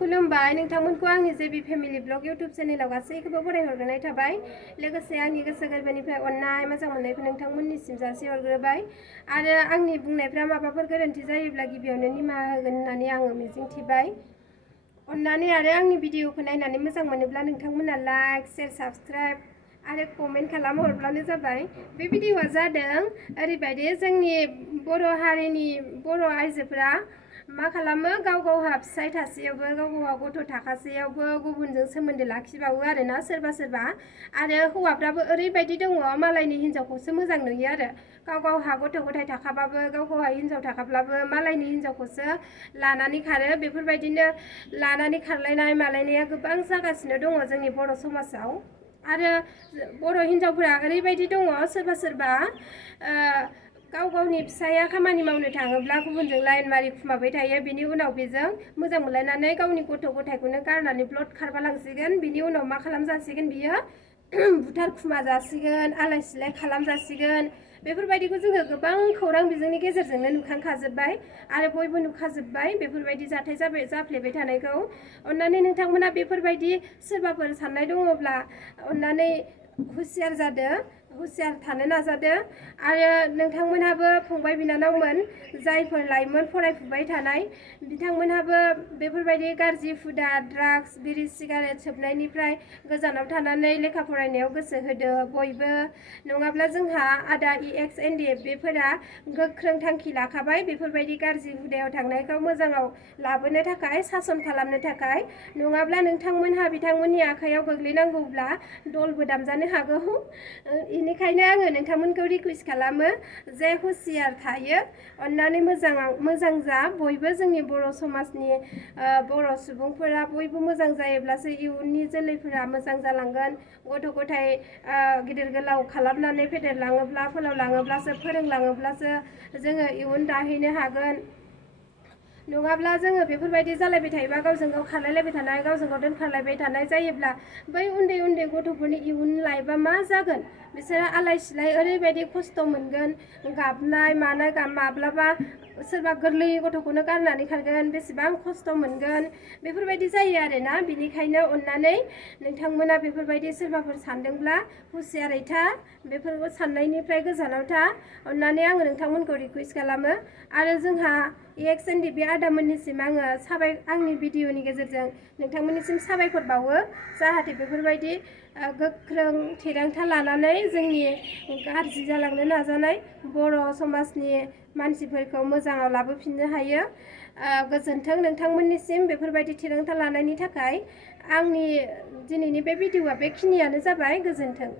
खुलुमबाय नोंथांमोनखौ आंनि जेबि family blog YouTube चेनेलाव गासैखौबो बरायहरग्रोनाय थाबाय लोगोसे आंनि गोसो गोरबोनिफ्राय अननाय मोजां मोननायखौ नोंथांमोननिसिम जासिहरग्रोबाय आरो आंनि बुंनायफ्रा माबाफोर गोरोन्थि जायोब्ला गिबियावनो निमाहा होगोन होननानै आङो मिजिंथिबाय। अननानै आरो आंनि भिडिअखौ नायनानै मोजां मोनोब्ला नोंथांमोना लाइक शेयर साबस्क्राइब आरो कमेन्ट खालामहरब्लानो जाबाय। बे भिडिअआ जादों ओरैबायदि जोंनि बर' हारिनि बर' आइजोफोरा मा खालामो गाव गावहा फिसाय थासेयावबो गाव गावहा गथ' थाखासेयावबो गुबुनजों सोमोन्दो लाखिबावो आरोना सोरबा सोरबा आरो हौवाफ्राबो ओरैबायदि दङ मालायनि हिन्जावखौसो मोजां नुयो आरो गाव गावहा गथ' गथाय थाखाबाबो गाव गावहा हिन्जाव थाखाब्लाबो मालायनि हिन्जावखौसो लानानै खारो। बेफोरबायदिनो लानानै खारलायनाय मालायनाया गोबां जागासिनो दङ जोंनि बर' समाजाव आरो बर' हिन्जावफोरा ओरैबायदि दङ सोरबा सोरबा गाव गावनि फिसाया खामानि मावनो थाङोब्ला गुबुनजों लाइन मारि खुमाबाय थायो बिनि उनाव बेजों मोजां मोनलायनानै गावनि गथ' गथायखौनो गारनानै ब्लड खारबालांसिगोन बिनि उनाव मा खालामजासिगोन बियो बुथार खुमा जासिगोन आलाय सिलाय खालामजासिगोन। बेफोरबायदिखौ जोङो गोबां खौरां बिजोंनि गेजेरजोंनो नुखांखाजोब्बाय आरो बयबो नुखाजोब्बाय बेफोरबायदि जाथाय जाफ्लेबाय थानायखौ। अननानै नोंथांमोना बेफोरबायदि सोरबाफोर साननाय दङब्ला अननानै हुसियार जादो हुसियार थानो नाजादो आरो नोंथांमोनहाबो फंबाय बिनानावमोन जायफोर लाइमोन फरायफुबाय थानाय बिथांमोनहाबो बेफोरबायदि गाज्रि हुदा ड्राग्स बिरि सिगारेट सोबनायनिफ्राय गोजानाव थानानै लेखा फरायनायाव गोसो होदो बयबो नङाब्ला जोंहा आदा EXND बेफोरा गोख्रों थांखि लाखाबाय बेफोरबायदि गाज्रि हुदायाव थांनायखौ मोजाङाव लाबोनो थाखाय सासन खालामनो थाखाय नङाब्ला नोंथांमोनहा बिथांमोननि आखायाव गोग्लैनांगौब्ला दलबो दामजानो हागौ। बेनिखायनो आङो नोंथांमोनखौ रिकुवेस्ट खालामो जे हुसियार थायो अननानै मोजां जा बयबो जोंनि बर' समाजनि बर' सुबुंफोरा बयबो मोजां जायोब्लासो इयुननि जोलैफोरा मोजां जालांगोन। गथ' गथाय गिदिर गोलाव खालामनानै फेदेरलाङोब्ला फोलावलाङोब्लासो फोरोंलाङोब्लासो जोङो इयुन दाहैनो हागोन। नङाब्ला जोङो बेफोरबायदि जालायबाय थायोबा गावजों गाव खारलायलायबाय थानाय गावजों गाव दोनखारलायबाय थानाय जायोब्ला बै उन्दै उन्दै गथ'फोरनि इयुन लाइफआ मा जागोन बिसोरो आलाय सिलाय ओरैबायदि खस्थ' मोनगोन गाबनाय मानाय माब्लाबा सोरबा गोरलै गथ'खौनो गारनानै खारगोन बेसेबां खस्थ' मोनगोन बेफोरबायदि जायो आरोना। बिनिखायनो अननानै नोंथांमोना बेफोरबायदि सोरबाफोर सानदोंब्ला हुसियारै था बेफोरखौ साननायनिफ्राय गोजानाव था अननानै आङो नोंथांमोनखौ रिकुवेस्ट खालामो आरो जोंहा EXND बे आदामोननिसिम आङो आंनि भिडिअनि गेजेरजों नोंथांमोननिसिम साबायखर बावो जाहाथे बेफोरबायदि गोख्रों थिरांथा लानानै जोंनि गाज्रि जालांनो नाजानाय बर' समाजनि मानसिफोरखौ मोजाङाव लाबोफिननो हायो। गोजोन्थों नोंथांमोननिसिम बेफोरबायदि थिरांथा लानायनि थाखाय। आंनि दिनैनि बे भिडिअआ बेखिनियानो जाबाय। गोजोन्थों।